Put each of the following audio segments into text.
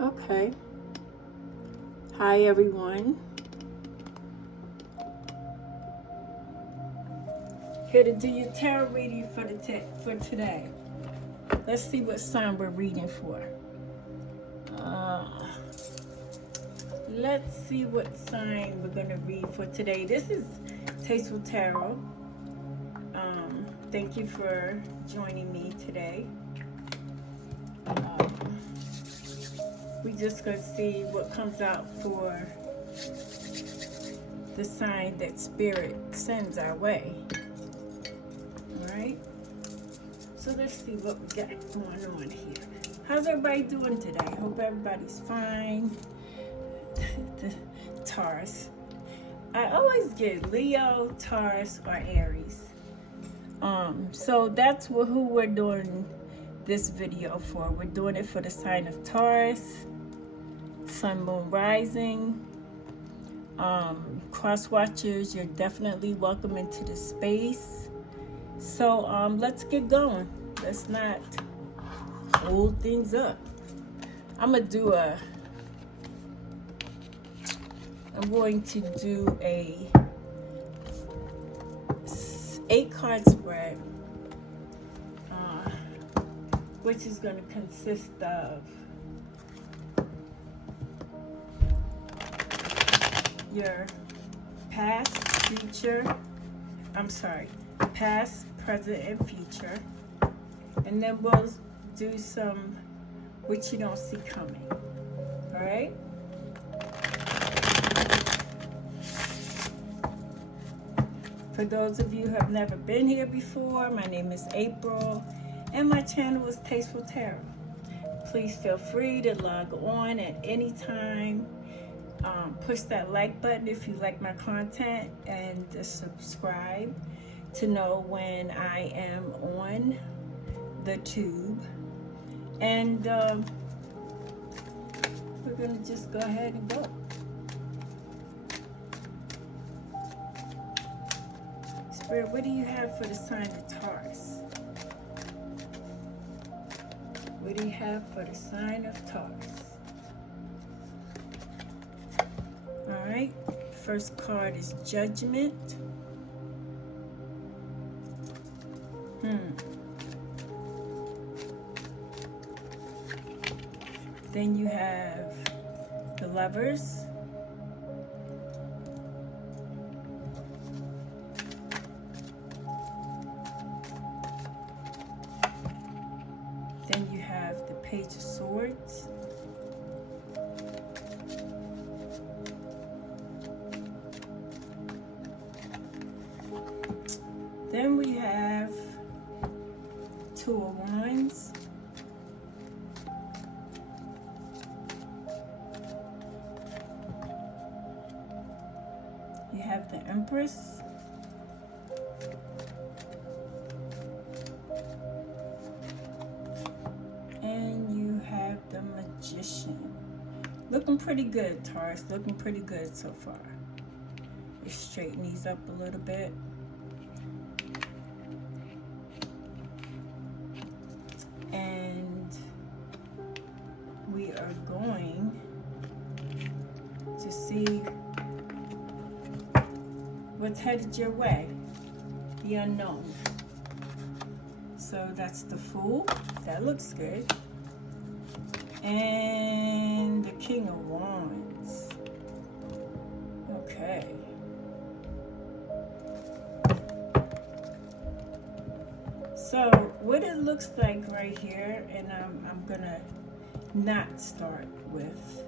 Okay. Hi, everyone. Here to do your tarot reading for today. Let's see what sign we're reading for. Let's see what sign we're going to read for today. This is Tasteful Tarot. Thank you for joining me today. We just going to see what comes out for the sign that Spirit sends our way. Alright? So let's see what we got going on here. How's everybody doing today? Hope everybody's fine. The Taurus. I always get Leo, Taurus, or Aries. So that's who we're doing this video for. We're doing it for the sign of Taurus, Sun, Moon, Rising. Cross watchers, you're definitely welcome into the space. So let's get going. Let's not hold things up. I'm going to do a 8-card spread, which is going to consist of your past, present, and future. And then we'll do some which you don't see coming. All right? For those of you who have never been here before, my name is April, and my channel is Tasteful Tarot. Please feel free to log on at any time. Push that like button if you like my content, and subscribe to know when I am on the tube. And we're going to just go ahead and go. Spirit, what do you have for the sign of Taurus? What do you have for the sign of Taurus? All right. First card is Judgment. Then you have the Lovers. Then you have the Page of Swords. Then we have Two of Wands. You have the Empress. And you have the Magician. Looking pretty good, Taurus. Looking pretty good so far. Let's straighten these up a little bit. And we are going to see what's headed your way, the unknown. So that's the Fool. That looks good. And the King of Wands. Okay. So what it looks like right here, and I'm gonna not start with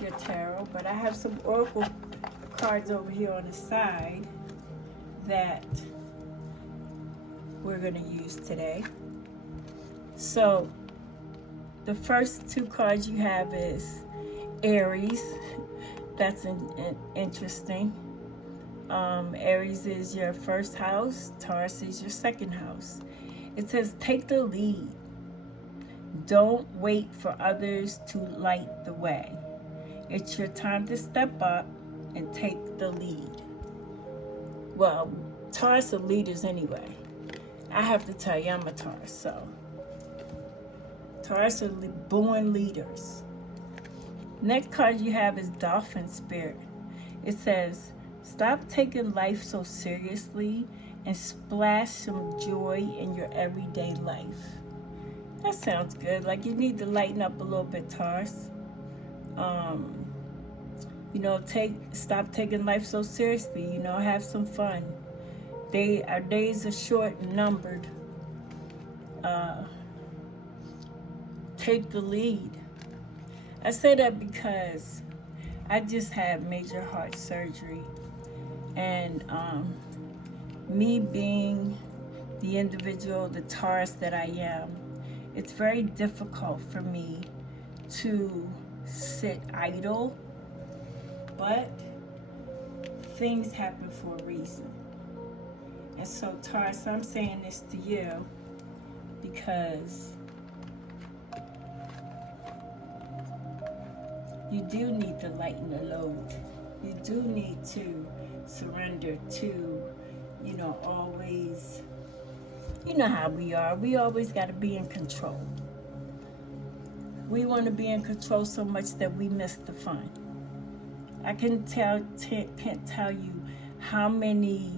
your tarot, but I have some oracle cards over here on the side that we're going to use today. So the first two cards you have is Aries. That's interesting. Aries is your first house. Taurus is your second house. It says take the lead. Don't wait for others to light the way. It's your time to step up and take the lead. Well, Taurus are leaders anyway. I have to tell you, I'm a Taurus, so Taurus are born leaders. Next card you have is Dolphin Spirit. It says, stop taking life so seriously and splash some joy in your everyday life. That sounds good. Like you need to lighten up a little bit, Taurus. Stop taking life so seriously. Have some fun. Our days are short and numbered. Take the lead. I say that because I just had major heart surgery, and me being the individual, the Taurus that I am, it's very difficult for me to sit idle, but things happen for a reason. And so, Taurus, I'm saying this to you because you do need to lighten the load. You do need to surrender to, always, how we are. We always got to be in control. We want to be in control so much that we miss the fun. I can't tell you how many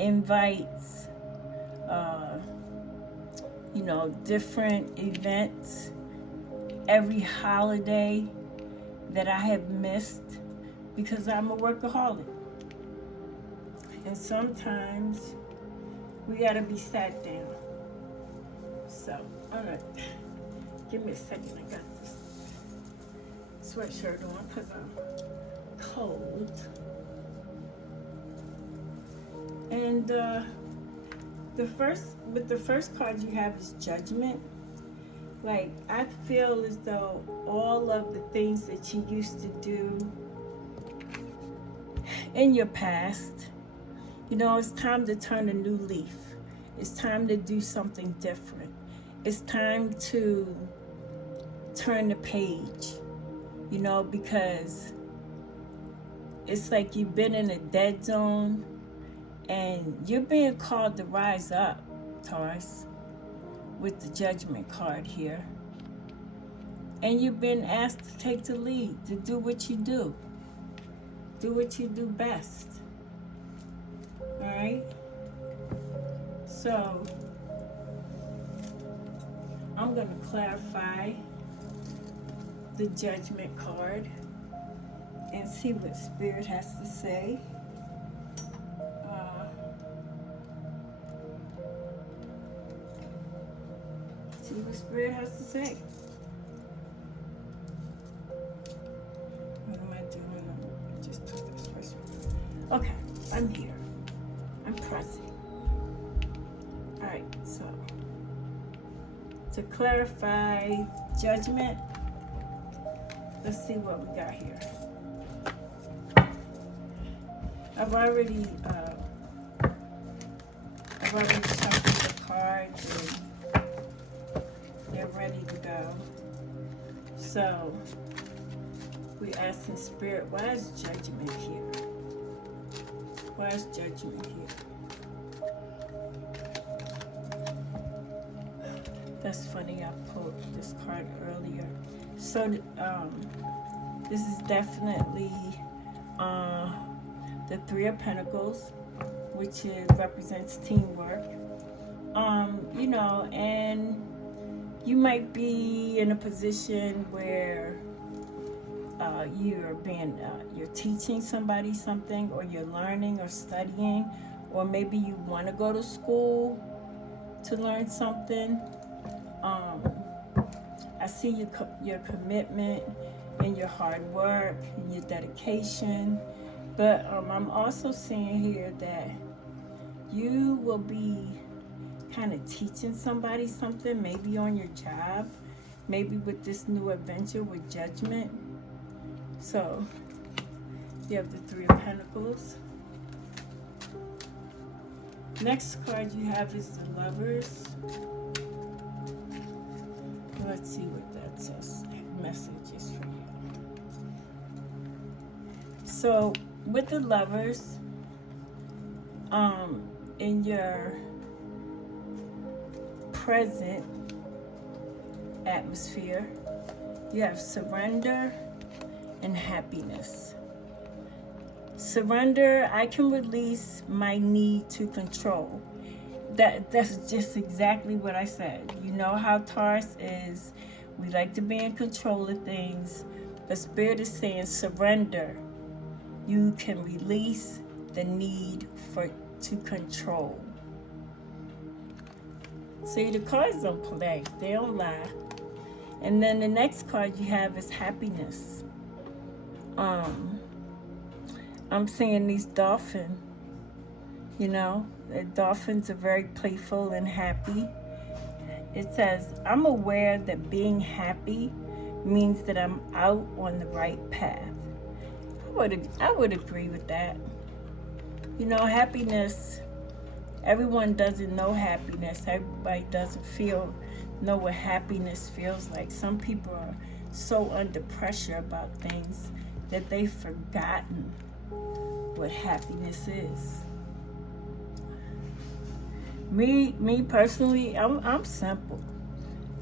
invites, different events, every holiday that I have missed because I'm a workaholic. And sometimes we gotta be sat down. So, all right, give me a second. I got this sweatshirt on because I'm cold. And the first card you have is Judgment. Like, I feel as though all of the things that you used to do in your past, it's time to turn a new leaf. It's time to do something different. It's time to turn the page, because it's like you've been in a dead zone and you're being called to rise up, Taurus, with the Judgment card here. And you've been asked to take the lead, to do what you do. Do what you do best. All right? So, I'm going to clarify the Judgment card and see what Spirit has to say. See what Spirit has to say. What am I doing? I just took this first one. Okay, I'm here. I'm pressing. All right, so to clarify Judgment, let's see what we got here. I've already shuffled the cards and they're ready to go. So we asking Spirit, why is Judgment here? Why is Judgment here? That's funny, I pulled this card earlier. So this is definitely the Three of Pentacles, which represents teamwork. And you might be in a position where you're teaching somebody something, or you're learning or studying, or maybe you want to go to school to learn something. I see your commitment and your hard work and your dedication, but I'm also seeing here that you will be kind of teaching somebody something, maybe on your job, maybe with this new adventure with Judgment. So you have the Three of Pentacles. Next card you have is the Lovers. Let's see what that says. Messages for you. So with the Lovers, in your present atmosphere. You have surrender and happiness. Surrender, I can release my need to control. That's just exactly what I said. You know how Taurus is. We like to be in control of things. The Spirit is saying surrender. You can release the need to control. See, the cards don't play. They don't lie. And then the next card you have is happiness. I'm seeing these dolphins. You know, the dolphins are very playful and happy. It says, I'm aware that being happy means that I'm out on the right path. I would agree with that. You know, happiness, everyone doesn't know happiness. Everybody doesn't know what happiness feels like. Some people are so under pressure about things that they've forgotten what happiness is. Me personally, I'm simple.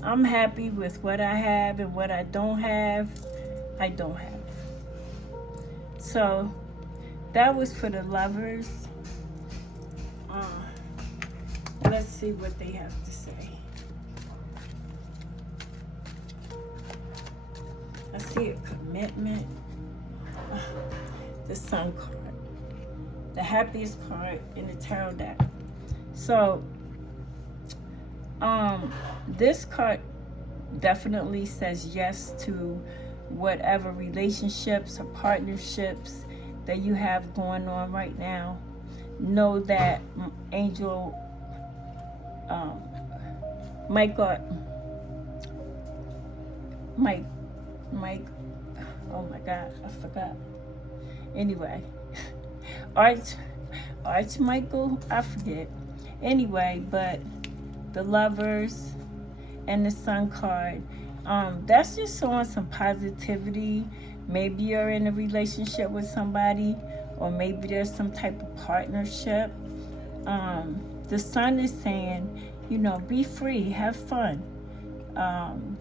I'm happy with what I have, and what I don't have, I don't have. So that was for the lovers. Let's see what they have to say. I see a commitment. The Sun card. The happiest card in the tarot deck. So, this card definitely says yes to whatever relationships or partnerships that you have going on right now. Know that Angel Mike, oh my God, I forgot. Anyway, Michael, I forget. Anyway, but the lovers and the Sun card, that's just showing some positivity. Maybe you're in a relationship with somebody, or maybe there's some type of partnership. The Sun is saying, you know, be free, have fun,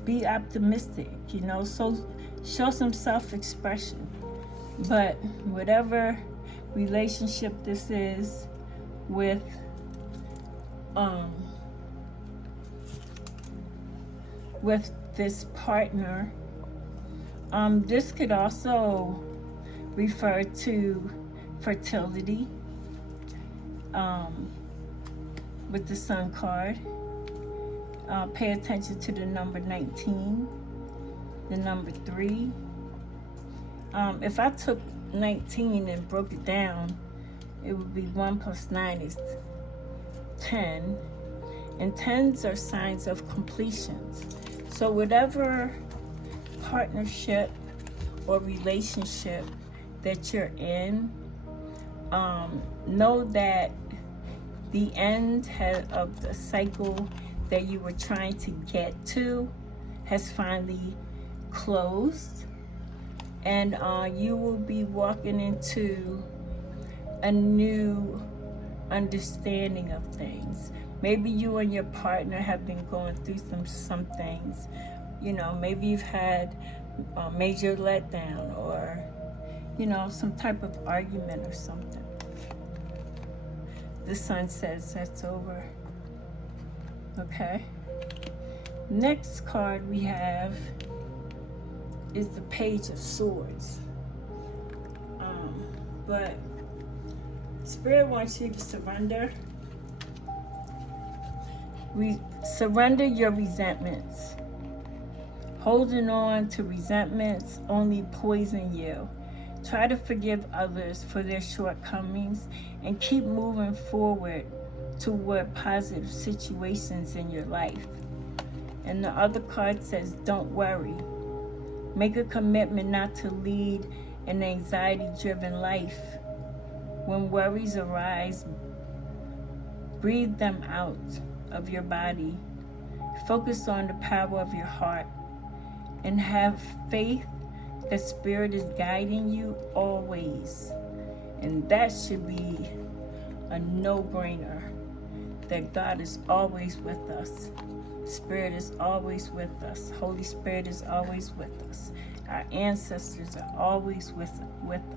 be optimistic, you know, so show some self-expression. But whatever relationship this is with this partner, this could also refer to fertility with the Sun card. Pay attention to the number 19, the number 3. If I took 19 and broke it down, it would be 1 plus 9 is 10. And 10s are signs of completions. So whatever partnership or relationship that you're in, know that the end of the cycle that you were trying to get to has finally closed, and you will be walking into a new understanding of things. Maybe you and your partner have been going through some things. You know, maybe you've had a major letdown, or, you know, some type of argument or something. The Sun says that's over. Okay. Next card we have is the Page of Swords. But Spirit wants you to surrender. Surrender your resentments. Holding on to resentments only poison you. Try to forgive others for their shortcomings and keep moving forward toward positive situations in your life. And the other card says, don't worry. Make a commitment not to lead an anxiety-driven life. When worries arise, breathe them out of your body. Focus on the power of your heart and have faith that Spirit is guiding you always. And that should be a no-brainer. that God is always with us. Spirit is always with us. Holy Spirit is always with us. Our ancestors are always with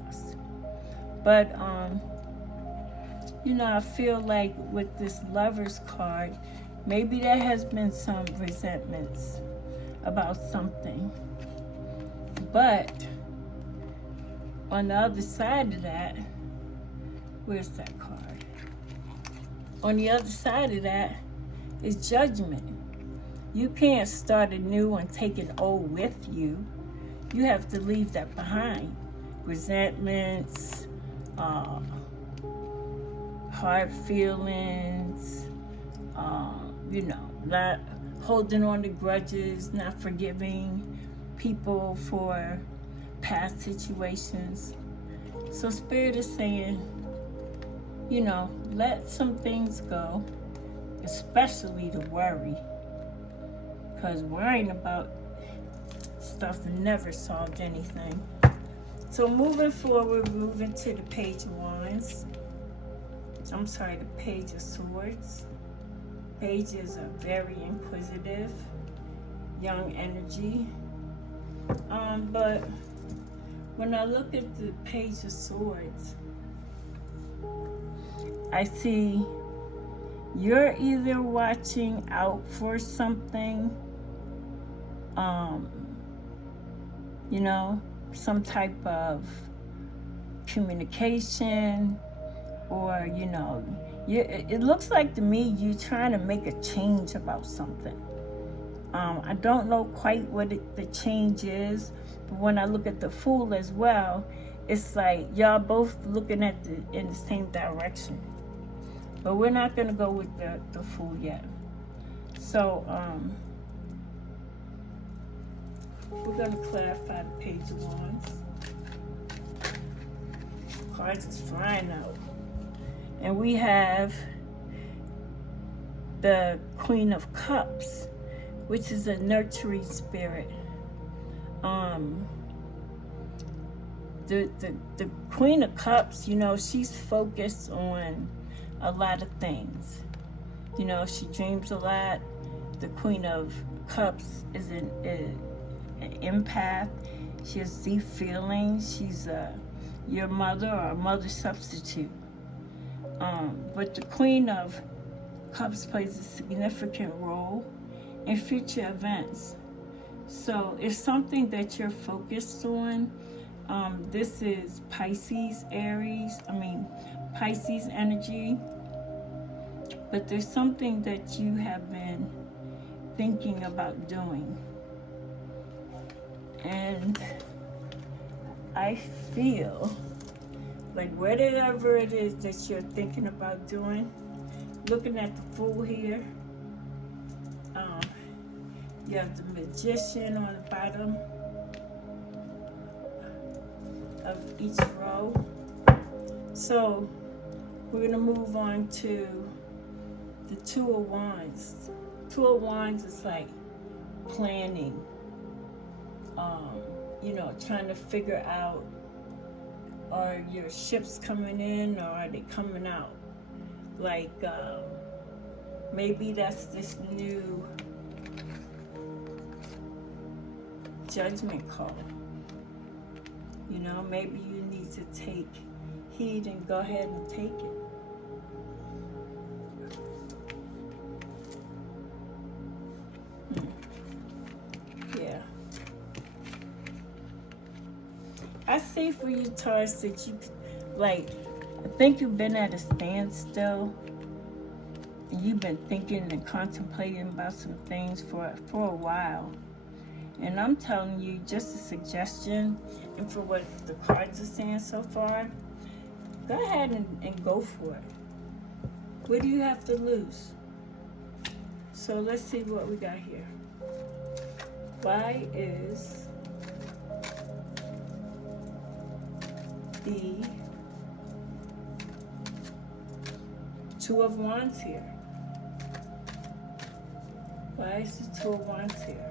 us. But I feel like with this Lover's card, maybe there has been some resentments about something. But on the other side of that, where's that card? On the other side of that is judgment. You can't start anew and take an old with you. You have to leave that behind. Resentments, hard feelings, not holding on to grudges, not forgiving people for past situations. So Spirit is saying, let some things go, especially the worry. Because worrying about stuff never solved anything. So moving forward, moving to the Page of Wands. I'm sorry, the Page of Swords. Pages are very inquisitive, young energy. But when I look at the Page of Swords, I see you're either watching out for something, some type of communication, or, it looks like to me you trying to make a change about something. I don't know quite what the change is, but when I look at the Fool as well, it's like y'all both looking at in the same direction. But we're not going to go with the Fool yet. So, we're going to clarify the Page of Wands. Cards is flying out. And we have the Queen of Cups, which is a nurturing spirit. The Queen of Cups, she's focused on a lot of things. She dreams a lot. The Queen of Cups is an empath. She has deep feelings. She's your mother or a mother substitute. But the Queen of Cups plays a significant role in future events. So it's something that you're focused on. This is Pisces energy. But there's something that you have been thinking about doing. And I feel like whatever it is that you're thinking about doing, looking at the Fool here, you have the Magician on the bottom of each row. So we're going to move on to the Two of Wands. Two of Wands is like planning, trying to figure out, are your ships coming in or are they coming out? Like, maybe that's this new judgment call. Maybe you need to take heed and go ahead and take it. Yeah. I see for you, Taurus, that you, I think you've been at a standstill. And you've been thinking and contemplating about some things for a while. And I'm telling you, just a suggestion, and for what the cards are saying so far, go ahead and go for it. What do you have to lose? So let's see what we got here. Why is the Two of Wands here? Why is the Two of Wands here?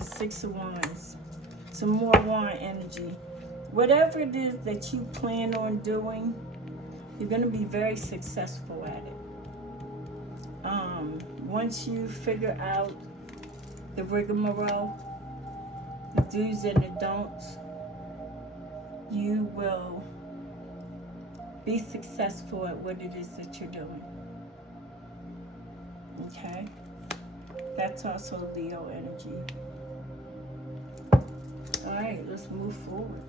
Six of Wands. Some more wand energy. whatever it is that you plan on doing, you're going to be very successful at it. Once you figure out the rigmarole, the do's and the don'ts, you will be successful at what it is that you're doing. Okay? That's also Leo energy. Alright, let's move forward.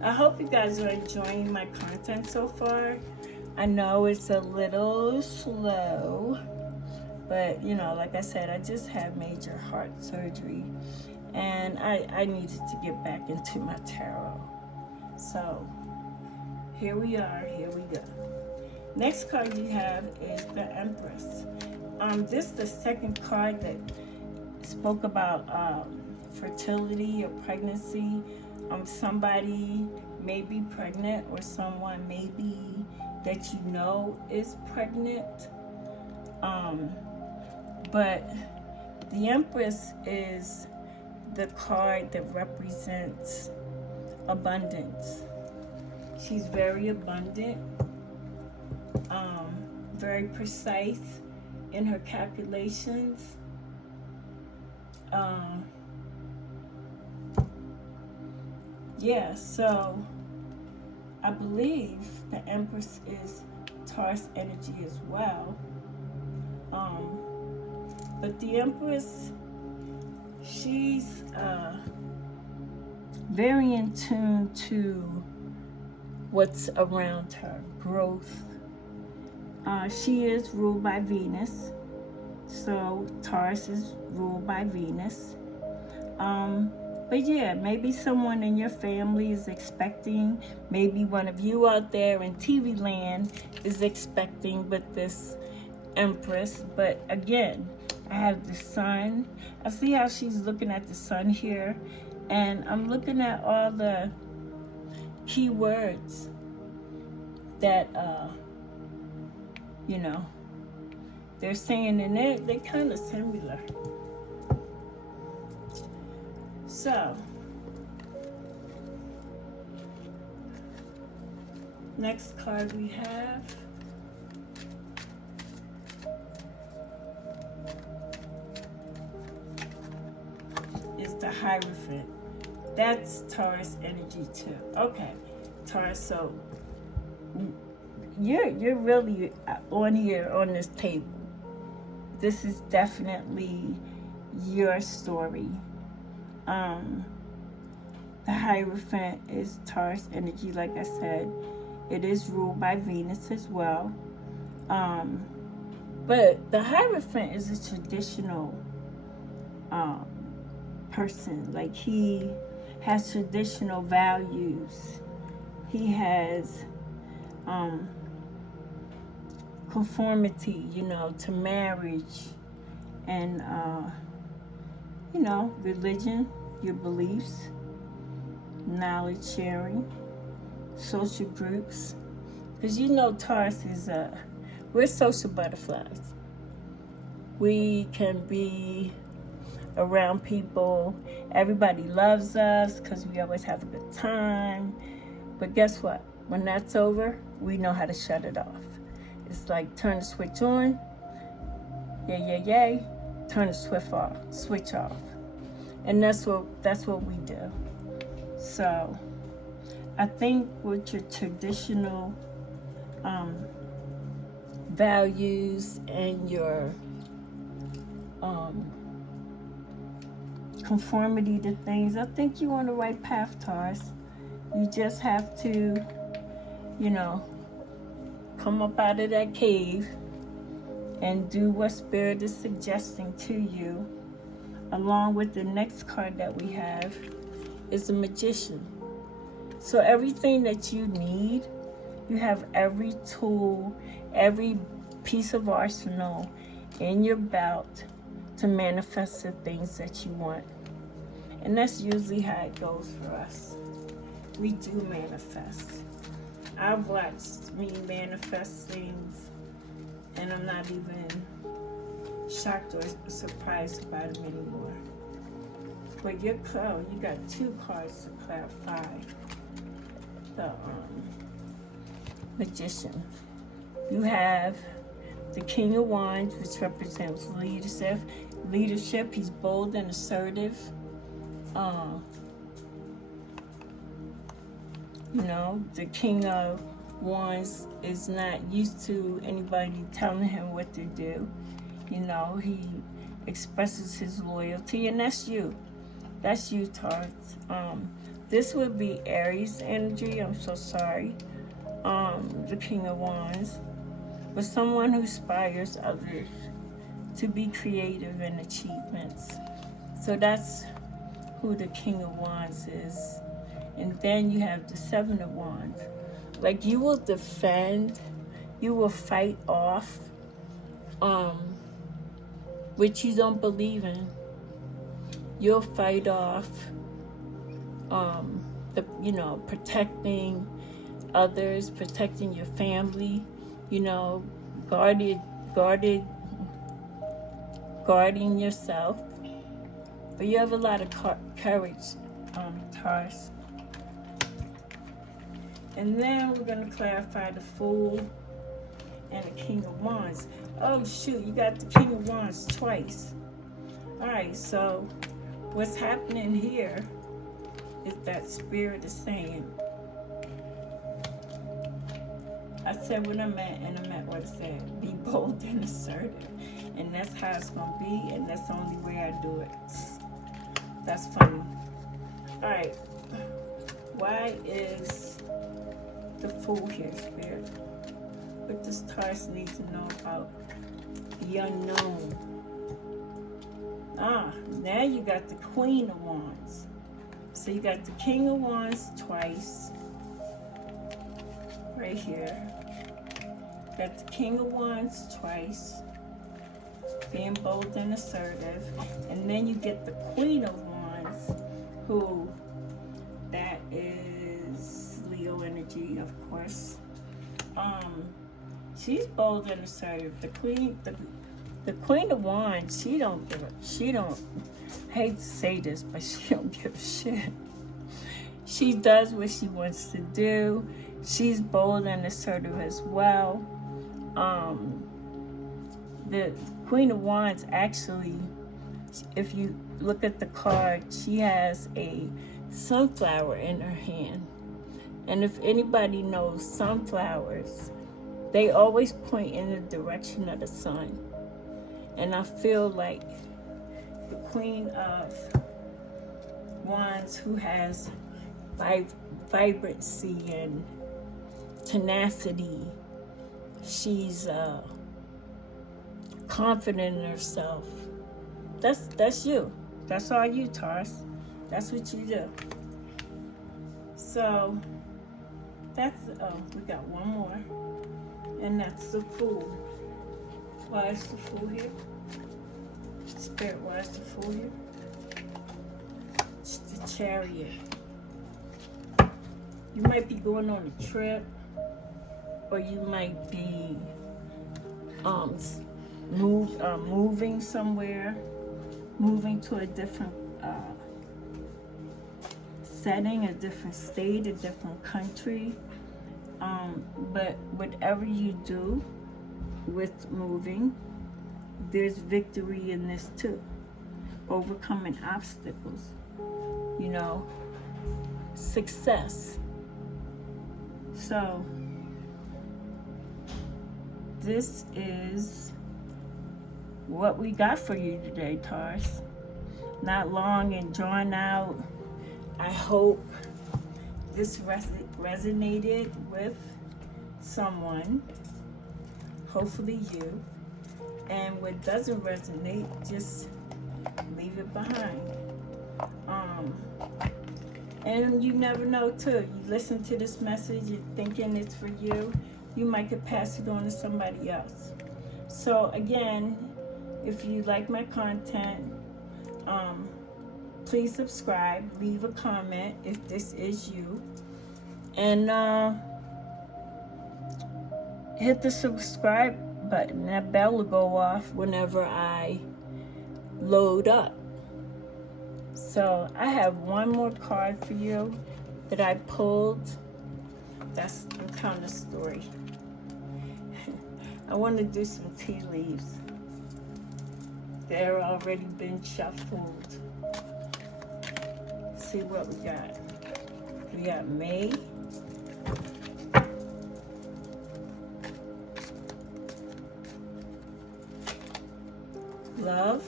I hope you guys are enjoying my content so far. I know it's a little slow, but you know, like I said, I just had major heart surgery and I needed to get back into my tarot. So here we are, here we go. Next card you have is the Empress. This is the second card that spoke about fertility or pregnancy. Somebody may be pregnant, or someone may be that you know is pregnant. But the Empress is the card that represents abundance. She's very abundant, very precise in her calculations. Yeah, so I believe the Empress is Taurus energy as well. But the Empress, she's very in tune to what's around her, growth. She is ruled by Venus, so Taurus is ruled by Venus. But yeah, maybe someone in your family is expecting, maybe one of you out there in TV land is expecting with this Empress. But again, I have the Sun. I see how she's looking at the Sun here, and I'm looking at all the key words that, you know, they're saying, and they're kind of similar. So, next card we have is the Hierophant. That's Taurus energy too. Okay, Taurus, so you're really on here on this table. This is definitely your story. The Hierophant is Taurus energy, like I said. It is ruled by Venus as well. But the Hierophant is a traditional person. Like, he has traditional values. He has conformity, you know, to marriage and you know, religion, your beliefs, knowledge sharing, social groups. Because you know Taurus is, we're social butterflies. We can be around people. Everybody loves us because we always have a good time. But guess what? When that's over, we know how to shut it off. It's like turn the switch on, yay, yay, yay. Turn the switch off. And that's what we do. So I think with your traditional values and your conformity to things, I think you're on the right path, Taurus. You just have to, you know, come up out of that cave and do what Spirit is suggesting to you. Along with the next card that we have is the Magician. So everything that you need, you have every tool, every piece of arsenal in your belt to manifest the things that you want. And that's usually how it goes for us. We do manifest. I've watched me manifest things, and I'm not even shocked or surprised by them anymore. But you got two cards to clarify. The Magician. You have the King of Wands, which represents leadership. He's bold and assertive. You know, the King of Wands is not used to anybody telling him what to do. You know, he expresses his loyalty, and that's you. That's you, Taurus. This would be Aries energy. I'm so sorry. The King of Wands. But someone who inspires others to be creative in achievements. So that's who the King of Wands is. And then you have the Seven of Wands. Like, you will defend, you will fight off which you don't believe in. You'll fight off protecting others, protecting your family, you know, guarding yourself. But you have a lot of courage, Taurus. And then we're going to clarify the Fool and the King of Wands. Oh, shoot, you got the King of Wands twice. All right, so what's happening here is that Spirit is saying, I said what I meant, and I meant what I said. Be bold and assertive. And that's how it's going to be, and that's the only way I do it. That's funny. All right. Why is the Fool here, Spirit? What does Taurus need to know about the unknown? Now you got the Queen of Wands. So you got the King of Wands twice. Right here. Got the King of Wands twice. Being bold and assertive. And then you get the Queen of Wands, who, that is Leo energy, of course. She's bold and assertive. The Queen of Wands, she don't, I hate to say this, but she don't give a shit. She does what she wants to do. She's bold and assertive as well. The Queen of Wands, actually, if you look at the card, she has a sunflower in her hand. And if anybody knows sunflowers, they always point in the direction of the sun. And I feel like the Queen of Wands, who has vibrancy and tenacity, she's confident in herself. That's you. That's all you, Taurus. That's what you do. So that's we got one more, and that's the Fool. Why is the Fool here? Spirit, why is the Fool here? It's the Chariot. You might be going on a trip, or you might be moving somewhere, moving to a different setting, a different state, a different country. But whatever you do with moving, there's victory in this too. Overcoming obstacles, you know, success. So this is what we got for you today, Taurus. Not long and drawn out. I hope this resonated with someone, hopefully you. And what doesn't resonate, just leave it behind. And you never know too. You listen to this message, you're thinking it's for you. You might could pass it on to somebody else. So again, if you like my content, please subscribe, leave a comment if this is you, and hit the subscribe button. That bell will go off whenever I load up. So I have one more card for you that I pulled. That's the kind of story. I want to do some tea leaves. They're already been shuffled. See what we got. We got May. Love.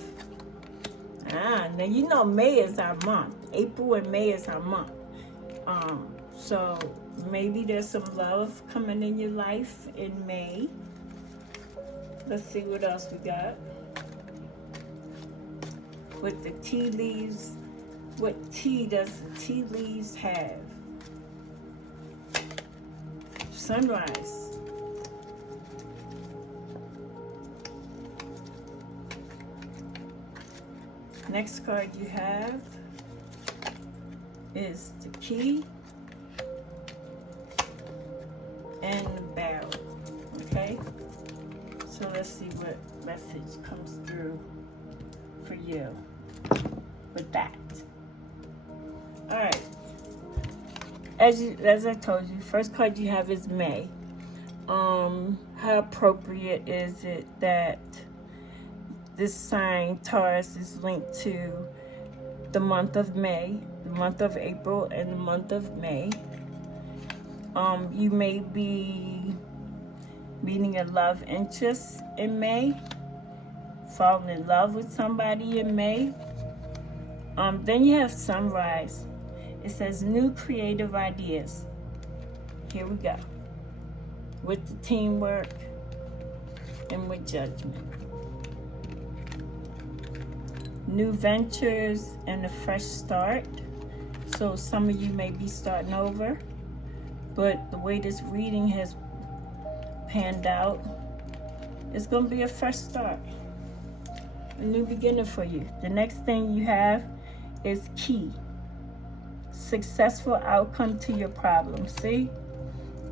Now you know May is our month. April and May is our month. So maybe there's some love coming in your life in May. Let's see what else we got. With the tea leaves, what tea does the tea leaves have? Sunrise. Next card you have is the key and the barrel. Okay? So let's see what message comes through for you with that. Alright. As I told you, first card you have is May. How appropriate is it that this sign, Taurus, is linked to the month of May, the month of April, and the month of May? You may be meeting a love interest in May, falling in love with somebody in May. Then you have sunrise. It says new creative ideas. Here we go. With the teamwork and with judgment. New ventures and a fresh start. So some of you may be starting over, but the way this reading has panned out, it's going to be a fresh start, a new beginning for you. The next thing you have is key, successful outcome to your problem. See?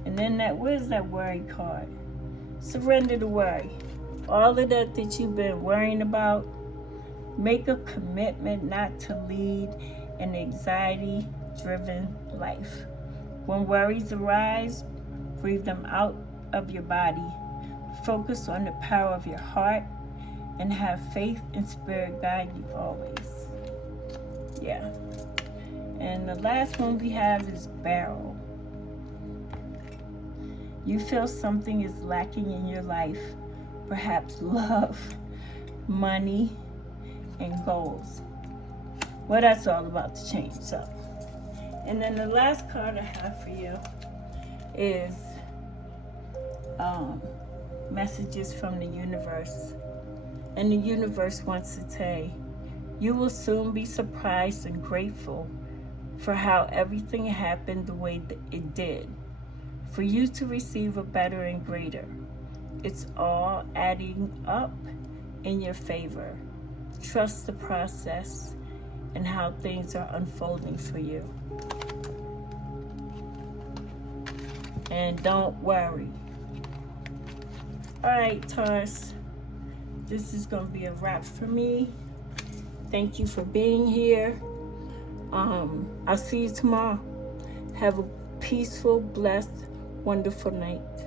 And then where's that worry card? Surrender the worry. All of that you've been worrying about, make a commitment not to lead an anxiety-driven life. When worries arise, breathe them out of your body. Focus on the power of your heart and have faith and spirit guide you always. Yeah. And the last one we have is barrel. You feel something is lacking in your life, perhaps love, money, and goals. Well, that's all about to change. So, and then the last card I have for you is messages from the universe. And the universe wants to say, you will soon be surprised and grateful for how everything happened the way that it did, for you to receive a better and greater. It's all adding up in your favor. Trust the process and how things are unfolding for you. And don't worry. All right, Taurus, this is going to be a wrap for me. Thank you for being here. I'll see you tomorrow. Have a peaceful, blessed, wonderful night.